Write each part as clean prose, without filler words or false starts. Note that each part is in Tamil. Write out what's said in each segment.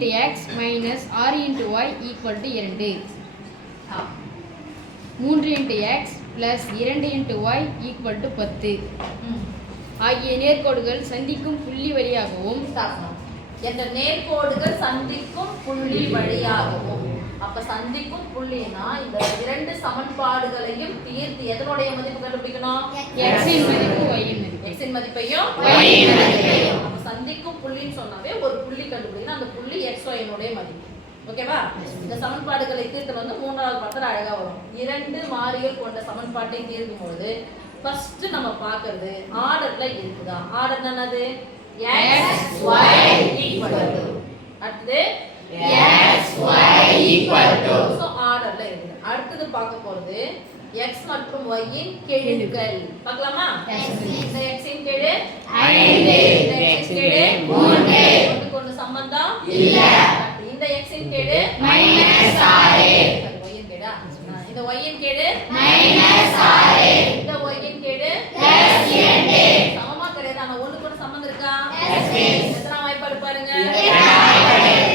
× x minus 6 × y equal to 2. 3 × x plus 2 × y equal to 10 ஆகிய நேர்கோடுகள் சந்திக்கும் புள்ளி வழியாகவும் என்ற நேர்கோடுகள் சந்திக்கும் புள்ளி வழியாகவும். அப்ப சந்திக்கும் புள்ளினா இந்த இரண்டு சமன்பாடுகளையும் தீர்த்து எதனுடைய மதிப்பு கண்டுபிடிக்கணும்? x இன் மதிப்பு y இன் மதிப்பு. x இன் மதிப்பையும் y இன் மதிப்பையும். அப்ப சந்திக்கும் புள்ளின்னு சொன்னாவே ஒரு புள்ளி கண்டுபிடிக்கணும். அந்த புள்ளி x y னுடைய மதிப்பு. ஓகேவா? இந்த சமன்பாடுகளை தீர்த்து வந்து மூன்றாவது பாடத்துல அழகா வரும். இரண்டு மாறிகள் கொண்ட சமன்பாட்டை தீர்க்கும் பொழுது ஃபர்ஸ்ட் நம்ம பார்க்கிறது ஆர்டர்ல இருக்குதா? ஆர்டர் என்னது? x y equal to. அடுத்து x y equal to. So ஆர்டர்ல இருக்குது. அடுத்து பார்க்க போறது x மற்றும் y இன் கெழுக்கள். பார்க்கலாமா? இந்த x இன் கெழு 5, இந்த x இன் கெழு 3. இதுக்கு ஒரு சம்பந்தம் இல்ல. இந்த x இன் கெழு -6. y இன் கெழு இந்த y இன் கெழு -6. இந்த y இன் கெழு +2. சமமா கிடையாது. ஆனா ஒண்ணுக்கு ஒரு சம்பந்தம் இருக்கா? எத்தனாம் வாய்ப்பாடு பாருங்க?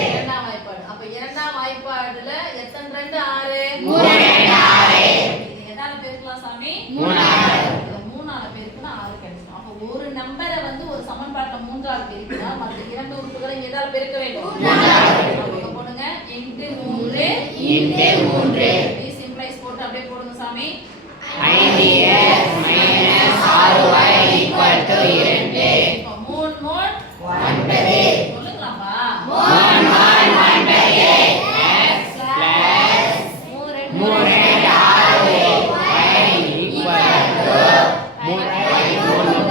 இரண்டாம் வாய்ப்பாடு. அப்ப இரண்டாம் வாய்ப்பாடுல எத்தனை 2 6? 3 6. இது எதால பெருக்கலாம் சாமி? 3 ஆல. 3 ஆல பெருக்குனா 6 கிடைக்கும். அப்ப ஒரு நம்பரை வந்து ஒரு சமன்பாட்டை 3 ஆல பெருக்கினா மற்ற இரண்டு உறுப்புகளை எதால பெருக்க வேண்டும்? 3 ஆல. அப்ப போடுங்க × 3 இது சிம்பிளைஸ் போட்டு அப்படியே போடுங்க சாமி. 5x - 6y = 2. இப்போ 3 3 9. சொல்லுங்களாப்பா? 3 3 9 x + 3 2 6 y =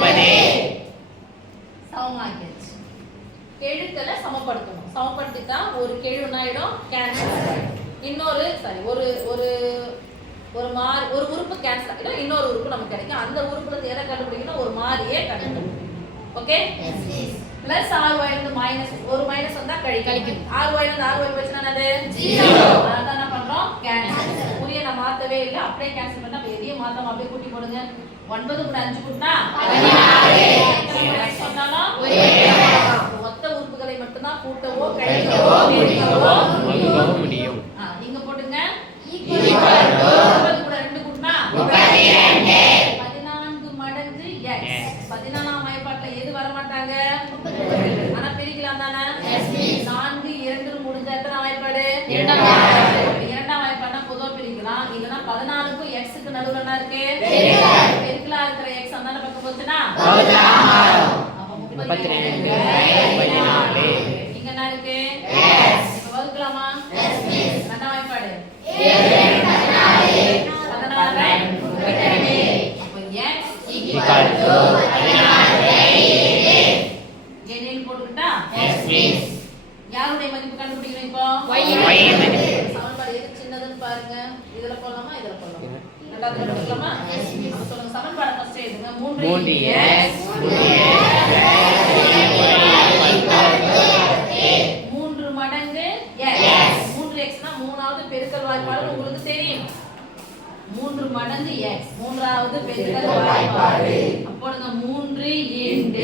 30. சமமாக்கியாச்சு. கெழுக்களை சமப்படுத்தணும். சமப்படுத்திட்டா ஒரு கெழு ஆயிடும், கேன்சல் ஆயிடும். இன்னொரு ஒரு உறுப்பு கேன்சல் ஆகிடும், இன்னொரு உறுப்பு நமக்கு கிடைக்கும். அந்த உறுப்புல இருந்து எதை கண்டுபிடிக்கணும்? ஒரு மாறியே கண்டுபிடிக்கணும். ஓகே? பிளஸ் ry இருந்து மைனஸ் ஒரு மைனஸ் வந்தா கழிக்கணும். ry இருந்து ry போச்சுனா என்னது? 0. அத என்ன பண்றோம்? கேன்சல். புரிய நான் மாத்தவே இல்ல. அப்படியே கேன்சல் பண்ணா எதையும் மாத்தாம அப்படியே கூட்டி போடுங்க. 9 கூட 5 கூட்டினா 16. சொன்னாலும் ஒரே மொத்த உறுப்புகளை மட்டும் தான் கூட்டவோ கழிக்கவோ பெருக்கவோ முடியும். இங்க போடுங்க ஈக்குவல் டு 9 கூட 2 கூட்டினா 32. 14 மடங்கு x. 14ஆம் வாய்ப்பாட்டுல எது வர மாட்டாங்க? ஆனா பிரிக்கலாம் தானே? 4 2 முடிஞ்ச எத்தனை வாய்ப்பாடு? இரண்டாம் வாய்ப்பாடு. இரண்டாம் வாய்ப்பாடுனா பொதுவா பிரிக்கலாம். இல்லனா 14க்கும் x க்கு நடுவுல என்ன இருக்கு? பெருக்கலா இருக்கிற x அந்தாண்ட பக்கம் போச்சுனா அப்ப 32 14. இங்க என்ன இருக்கு? x. இப்ப வகுக்கலாமா? இரண்டாம் வாய்ப்பாடு 7 14 16 32. அப்ப x equal to 16 7 போட்டுட்டா x யாருடைய மதிப்பு கண்டுபிடிக்கணும்? இப்போ y இன் மதிப்பு. சமன்பாடு எது சின்னதுன்னு பாருங்க. இதல போடலாமா? இதல போடலாமா? ரெண்டாவது போடலாமா? அப்ப சொல்லுங்க சமன்பாடு ஃபர்ஸ்ட் எழுதுங்க. 3x 3 மடங்கு x. 3x னா மூணாவது பெருக்கல் வாய்ப்பாடு உங்களுக்கு தெரியும். 3 மடங்கு x மூன்றாவது பெருக்கல் வாய்ப்பாடு. அப்போங்க 3 ×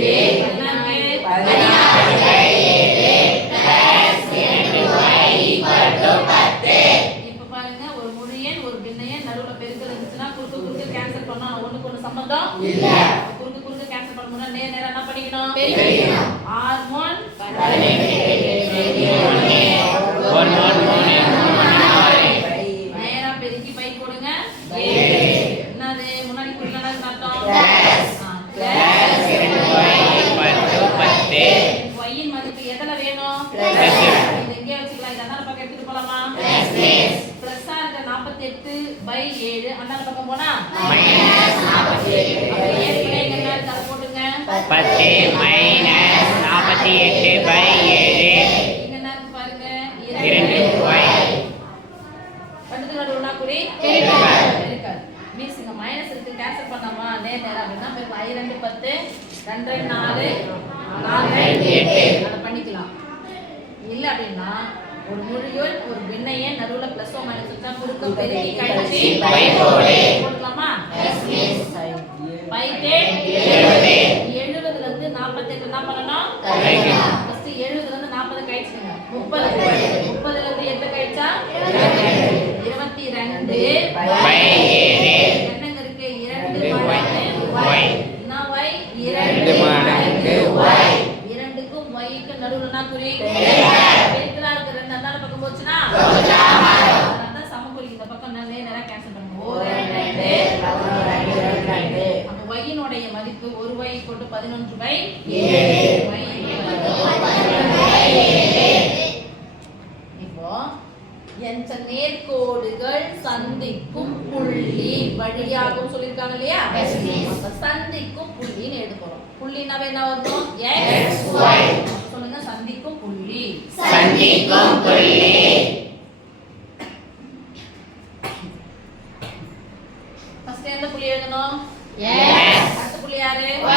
10. இப்ப பாருங்க ஒரு முழு எண் ஒரு பின்ன எண் நடுவுல பெருக்கல் இருந்துச்சுனா குறுக்கு கேன்சல் பண்ணா ஒண்ணுக்கு ஒண்ணு சம்பந்தம் இல்ல. குறுக்கு கேன்சல் பண்ணனும்னா நேரா என்ன பண்ணிக்கணும்? பெருக்கணும். r1 நேரா பெருக்கி பை போடுங்க 7. என்னது முன்னாடி குறிக்கலனா அர்த்தம் பிளஸ் 2y = 10. y இன் மதிப்பு எதல வேணும்? இது எங்க வச்சுக்கலாம்? இத அந்தாண்ட பக்கம் எடுத்துட்டு போலாமா? பிளஸ் ஆ இருக்க 48/7 அந்தாண்ட பக்கம் போனா -48. அப்ப ஏற்கனவே எங்க என்ன இருக்கு அத போடுங்க. 10 - 48/7. இங்க என்ன இருக்கு பாருங்க? 2y. ரெண்டுக்கு நடுவுல குறி பெருக்கல். மீன்ஸ் இங்க மைனஸ் இருக்கு கேன்சல் பண்ணாமா? நேரா அப்படினா பெருக்கல். I 2 10 2 4 4 8 அத பண்ணிக்கலாம். இல்ல அப்படினா ஒரு முழு எண் ஒரு பின்ன எண் நடுவுல பிளஸ் ஓ மைனஸ் வச்சா குறுக்க பெருக்கி கழிச்சு பை போடலாமா? பை 70 ல இருந்து 48 என்ன பண்ணனும்? ஃபர்ஸ்ட் 70 ல இருந்து 40 கழிச்சு கழிச்சுங்க 30 30ல இருந்து 8 கழிச்சா 22 by 7 என்னங்க இருக்கு 2 மடங்கு y என்ன y 2 மடங்கு y 2க்கும் y க்கு நடுவுல என்ன குறி பெருக்கலா இருக்கு ரெண்டு அந்தால பக்கம் போச்சுனா அதான் சமக்குறி இந்த பக்கம் நேரா கேன்சல் பண்ணுங்க 2 அப்ப y னுடைய மதிப்பு 1y 11/7 இப்போ எந்த நேர்கோடுகள் சந்திக்கும் புள்ளி வழியாகவும் சொல்லிருக்காங்க இல்லையா அப்ப சந்திக்கும் புள்ளின்னு எழுத போறோம் புள்ளினாவே என்ன வரும் x y சொல்லுங்க சந்திக்கும் புள்ளி சந்திக்கும் புள்ளி ஃபர்ஸ்ட் எந்த புள்ளி எழுதணும் X அடுத்த புள்ளி யாரு y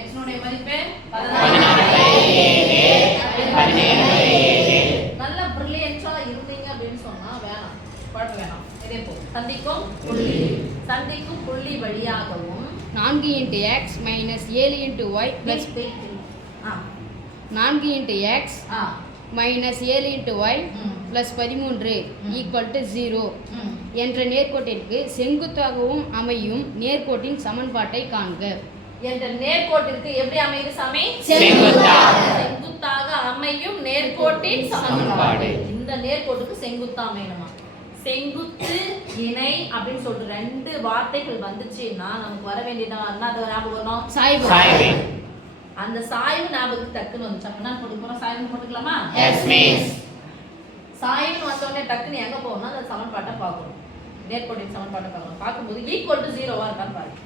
x னுடைய மதிப்பு 16/7 நல்ல பிரில்லியன்ட்டா இருந்தீங்க அப்படின்னு சொன்னா வேணாம் பாட்டு வேணாம் இதே போ சந்திக்கும் புள்ளி வழியாகவும் 4 × x minus 7 × y plus 4 × x minus 7 × y plus 13 equal to 0 என்ற நேர்கோட்டிற்கு செங்குத்தாகவும் அமையும் நேர்கோட்டின் சமன்பாட்டை காண்க. என்ற நேர்கோட்டிற்கு எப்படி அமையுது சாமி செங்குத்தாக அமையும் நேர்கோட்டின் சமன்பாடு இந்த நேர்கோட்டுக்கு செங்குத்தா அமையணுமா செங்குத்து இணை அப்படின்னு சொல்லிட்டு ரெண்டு வார்த்தைகள் வந்துச்சுன்னா நமக்கு வர வேண்டியது என்ன ஞாபகம் வரும் சாய்வு. அந்த சாய்வு ஞாபகத்துக்கு டக்குன்னு வந்துச்சு அப்படின்னா போட்டுக்கிறோம் சாய்வு போட்டுக்கலாமா yes miss சாய்வு வந்த உடனே டக்குன்னு எங்க போகணும் அந்த சமன்பாட்டை பார்க்கணும் நேர்கோட்டின் சமன்பாட்டை பார்க்கணும் பார்க்கும்போது ஈக்குவல் டு 0வா இருக்கான்னு பாருங்க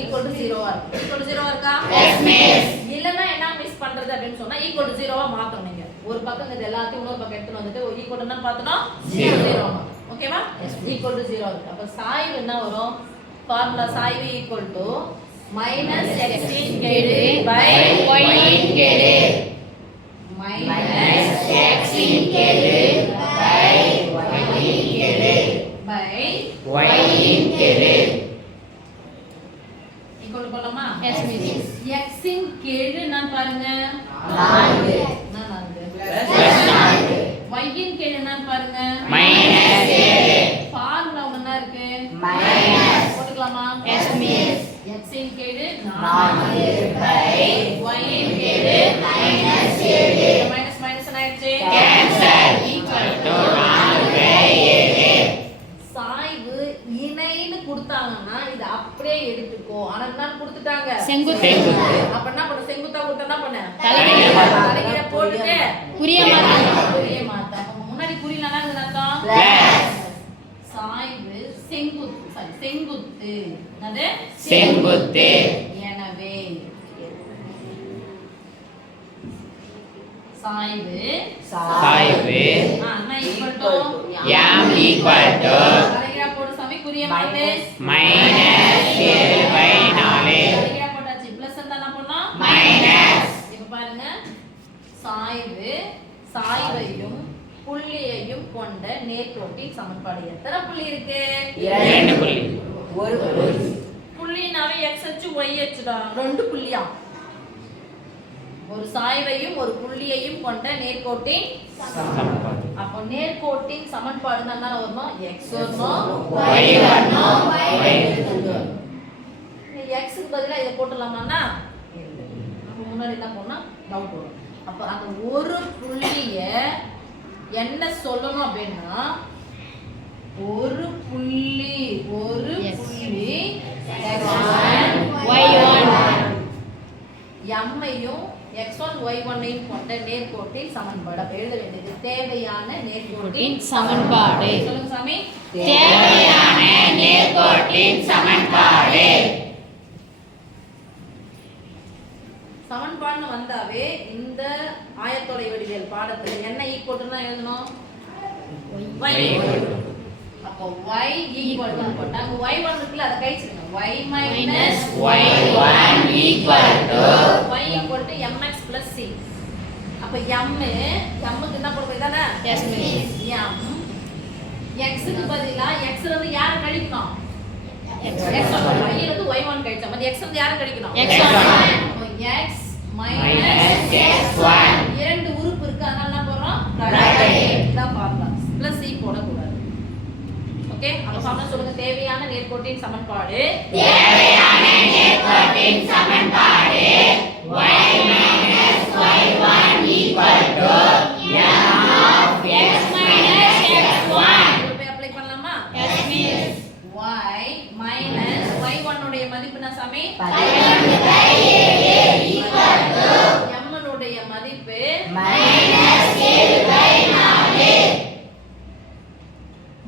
ஈக்குவல் டு 0வா இருக்கு ஈக்குவல் டு 0வா இருக்கா yes miss இல்லனா என்ன மிஸ் பண்றது அப்படினு சொன்னா ஈக்குவல் டு 0வா மாத்தணும் நீங்க ஒரு பக்கம் இது எல்லாத்தையும் இன்னொரு பக்கம் எடுத்து வந்துட்டு ஈக்குவல் டு பார்த்தோம்னா 0 ஓகேவா ஈக்குவல் டு 0 இருக்கு அப்ப சாய்வு என்ன வரும் ஃபார்முலா சாய்வு ஈக்குவல் டு மைனஸ் x இன் கெழு பை y இன் கெழு மைனஸ் x இன் கெழு by y இன் கெழு பை y இன் கெழு ஈக்குவல் பண்ணலாமா yes miss x இன் கெழு நான் பாருங்க 4 நான் 4 plus 4 y இன் கெழு நான் பாருங்க minus 7 ஃபார்முலா என்ன இருக்கு minus போட்டுக்கலாமா yes miss x இன் கெழு 4 by y இன் கெழு minus 7 மைனஸ் மைனஸ் ஆயிடுச்சு cancel equal to 4/7 சாய்வு இணைன்னு கொடுத்தாங்கன்னா இது அப்படியே எடுத்துக்கோ ஆனா என்ன கொடுத்துட்டாங்க செங்குத்து. அப்ப என்ன பண்ண செங்குத்தா கொடுத்தா என்ன பண்ண தலைகீழ. தலைகீழ போட்டுட்டு குறிய மாட்டா. குறிய மாட்டா அப்ப முன்னாடி குறியலனா இது அர்த்தம் plus சாய்வு செங்குத்து சாரி செங்குத்து என்னது செங்குத்து எனவே சாய்வு சாய்வு என்ன equal to m equal to தலைகீழ போடு சாமி குறிய மாட்டு minus 7/4 தலைகீழ போட்டாச்சு பிளஸ் இருந்தா என்ன பண்ணோம் minus இப்ப பாருங்க சாய்வு சாய்வையும் புள்ளியையும் கொண்ட நேர்கோட்டின் சமன்பாடு எத்தனை புள்ளி இருக்கு 2 புள்ளி புள்ளினாவே x அச்சு y அச்சுடா ரெண்டு புள்ளியா ஒரு சாய்வையும் ஒரு புள்ளியையும் கொண்ட நேர்கோட்டின் சமன்பாடு அப்போ நேர்கோட்டின் சமன்பாடு என்ன வரணும் x வரணும் y வரணும் y x க்கு பதிலா இத போட்டுடலாமான்னா அப்ப முன்னாடி என்ன பண்ணா டவுட் வரும் அப்ப அந்த ஒரு புள்ளிய என்ன சொல்லணும் அப்படின்னா ஒரு புள்ளி Yes. x1 y1 m-ஐயும் x1 y1-ஐயும் கொண்ட நேர்கோட்டின் சமன்பாடு அப்ப எழுத வேண்டியது தேவையான நேர்கோட்டின் சமன்பாடு. சொல்லுங்க சாமி தேவையான நேர்கோட்டின் சமன்பாடு சமன்பாடுன்னு வந்தாவே இந்த ஆயத்தொலை வடிவியல் பாடத்துல என்ன ஈக்குவல் தான் எழுதணும் y equal to. அப்போ y ஈக்குவல் டு போட்டாங்க y1 இருக்குல அத கழிச்சிடுங்க y minus y1 equal to y equal to mx plus c அப்ப m க்கு என்ன போடுறது இதானே yes miss m x க்கு பதிலா x ல இருந்து யாரை கழிக்கணும் x y ல இருந்து y1 கழிச்சா மாதிரி x ல இருந்து யாரை கழிக்கணும் x1 அப்போ x மைனஸ் x1 இரண்டு உறுப்பு இருக்கு அதனால என்ன போடுறோம் Bracket. இதான் ஃபார்முலா பிளஸ் e போடக்கூடாது ஓகே அப்ப ஃபார்முலா சொல்லுங்க தேவையான நேர்கோட்டின் சமன்பாடு தேவையான நேர்கோட்டின் சமன்பாடு y minus y1 equal to m of x minus x1. இதை போய் அப்ளை பண்ணலாமா Yes, miss. y minus y1 உடைய மதிப்பு என்ன சாமி 11/7 equal to m உடைய மதிப்பு minus 7/4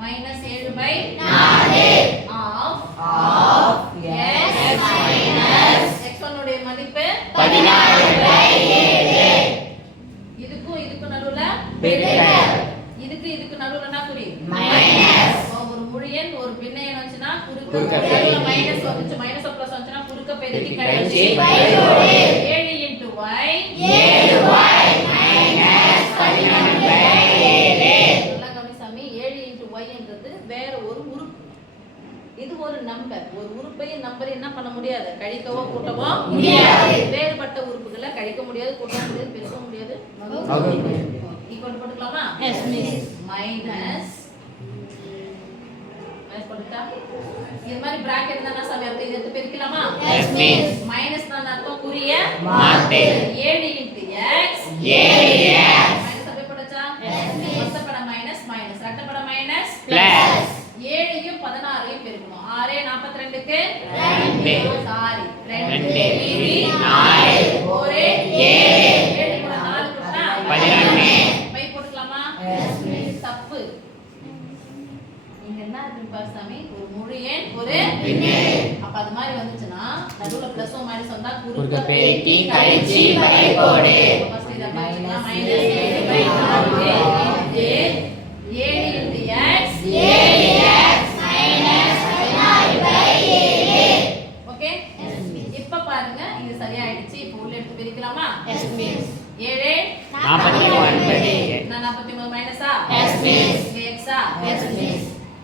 minus 7/4 of of x x minus x1 உடைய மதிப்பு 16/7 இதுக்கும் இதுக்கும் நடுவுல பெருக்கல். இதுக்கு நடுவுல என்ன குறி Minus. ஒரு முழு எண் ஒரு பின்ன எண் வந்துச்சுன்னா குறுக்க குறுக்க பெருக்கி. மைனஸ் வந்துச்சு மைனஸ் பிளஸ் வந்துச்சுன்னா குறுக்க பெருக்கி கழிச்சு கழிச்சு பையோடு. 7 into y 7y minus 11/7 நல்லா கவனிசாமி 7 into y என்றது வேற ஒரு உறுப்பு இது ஒரு நம்பர் ஒரு உறுப்பை நம்பர் என்ன பண்ண முடியாது கழிக்கவோ கூட்டவோ முடியாது. வேறுபட்ட உறுப்புகளை கழிக்க முடியாது கூட்ட முடியாது பெருக்க முடியாது ஈக்குவல் போட்டுக்கலாமா Yes, miss. மைனஸ் போட்டுட்டா இது மாதிரி பிராக்கெட் தான சாமி அப்படி எடுத்து பிரிக்கலாமா Yes, miss. மைனஸ் தான் அர்த்தம் குறிய மாட்டேன். 7 into x 7x மைனஸ் அப்படியே போடுச்சா மொத்தப்பட மைனஸ் மைனஸ் ரெட்டப்பட மைனஸ் plus 7யும் 16யும் பெருக்கணும் 6 42க்கு 2 சாரி 2 4 4 7 7 கூட 4 கூட்டினா 11 பை போட்டுக்கலாமா Yes, miss. தப்பு இங்க என்ன இருக்கு பாரு சாமி ஒரு முழு எண் ஒரு பின்ன. அப்ப அது மாதிரி வந்துச்சுன்னா நடுவுல பிளஸ் மைனஸ் வந்தா குறுக்க குறுக்க பெருக்கி கழிச்சு பையோடு. ஃபர்ஸ்ட் இத minus 7/4 7 into x 7x minus 16/7 okay இப்ப பாருங்க இது சரியாயிடுச்சு இப்போ உள்ள எடுத்து பிரிக்கலாமா Yes, miss. 7 49 நான் 49 மைனஸா Yes, miss. எக்ஸா Yes, miss.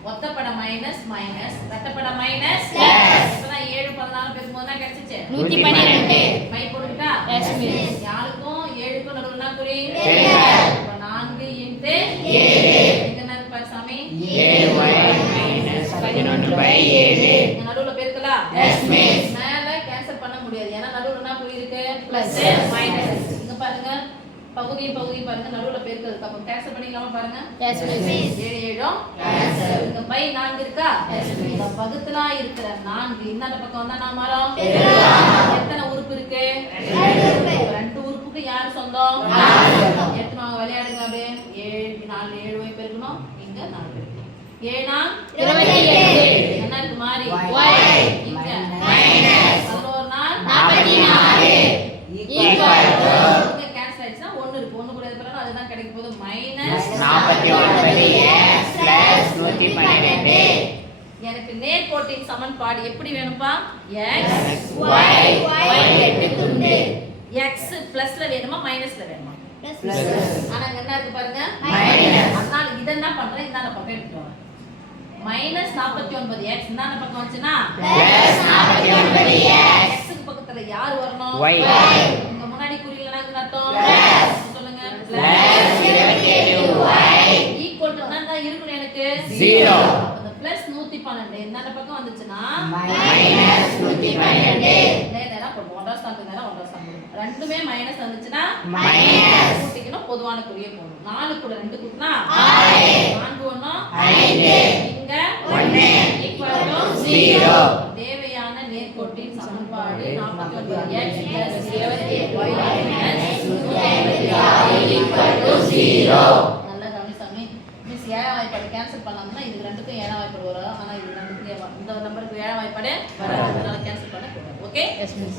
ஒத்தப்பட மைனஸ் மைனஸ் ரெட்டப்பட மைனஸ் Plus. இப்பதான் 7 14 பெருக்கும்போது என்ன கிடைச்சிச்சு 112. பை போட்டுட்டா Yes, miss. யாருக்கும் 7க்கும் நடுவுல என்ன குறி பெருக்கல். அப்ப 4 into 7 இங்க என்ன இருக்கு பாரு சாமி 7y minus 11/7 இங்க நடுவுல பெருக்கலாம் Yes, miss. மேல கேன்சல் பண்ண முடியாது ஏன்னா நடுவுல என்ன குறி இருக்கு பிளஸ் மைனஸ் இங்க பாருங்க பகுதி பாருங்க நடுவுல பெருக்கிறதுக்கு அப்ப கேன்சல் பண்ணிக்கலாமா பாருங்க Yes, miss. 7 7 Cancel. இங்க பை 4 இருக்கா Yes, miss. இந்த பகுத்துலா இருக்கிற 4 இந்த பக்கம் வந்தா நான் மாறும் பெருக்கலாம். எத்தனை உறுப்பு இருக்கு ரெண்டு. ரெண்டு உறுப்புக்கு யார் சொந்தம் நாலு சொந்தம். எத்தனை வாங்க விளையாடுங்க அப்படியே 7 4 7 போய் பெருக்கணும் இங்க 4 7 28. என்ன இருக்கு மாறி Y இங்க minus 11 நாள் 44 equal to இங்க கேன்சல் ஆயிடுச்சா 1 இருக்கு 1 கூட இருக்கிறது அதுதான் கிடைக்க போகுது மைனஸ் 49x plus 112 எனக்கு நேர்கோட்டின் சமன்பாடு எப்படி வேணும்பா x y எட்டு துண்டு x பிளஸ்ல வேணுமா மைனஸ்ல வேணுமா plus ஆனா இங்க என்ன இருக்கு பாருங்க Minus. அதனால இத என்ன பண்றேன் இந்தான பக்கம் எடுத்துட்டு வரேன் மைனஸ் 49x இந்தான பக்கம் வந்துச்சுனா plus 49x x க்கு பக்கத்துல யார் வரணும் Y. இங்க முன்னாடி குறியில என்ன அர்த்தம் Plus. சொல்லுங்க plus 27y ஈக்குவல் டு என்ன இருக்கணும் எனக்கு 0. அந்த பிளஸ் 112 இந்தான பக்கம் வந்துச்சுனா minus 112 நேரா போடுவோம் ஒன்றா ஸ்தானத்துக்கு நேரா ஒன்றா ஸ்தானம் போடுவோம் ரெண்டுமே மைனஸ் வந்துச்சுனா Minus. கூட்டிக்கணும் பொதுவான குறியை போடணும் 4 கூட 2 கூட்டினா 6 4 1 5 இங்க 1 equal to 0. தேவையான நேர்கோட்டின் சமன்பாடு 49x plus 7y minus 156 equal to 0. நல்லா கவனிசாமி மிஸ் ஏழாம் வாய்ப்பாடு கேன்சல் பண்ணாங்கன்னா இது ரெண்டுக்கும் ஏழாம் வாய்ப்பாடு வரும் ஆனா இது ரெண்டுக்கும் இந்த நம்பருக்கு ஏழாம் வாய்ப்பாடு வராது அதனால கேன்சல் பண்ண கூடாது ஓகே Yes, miss.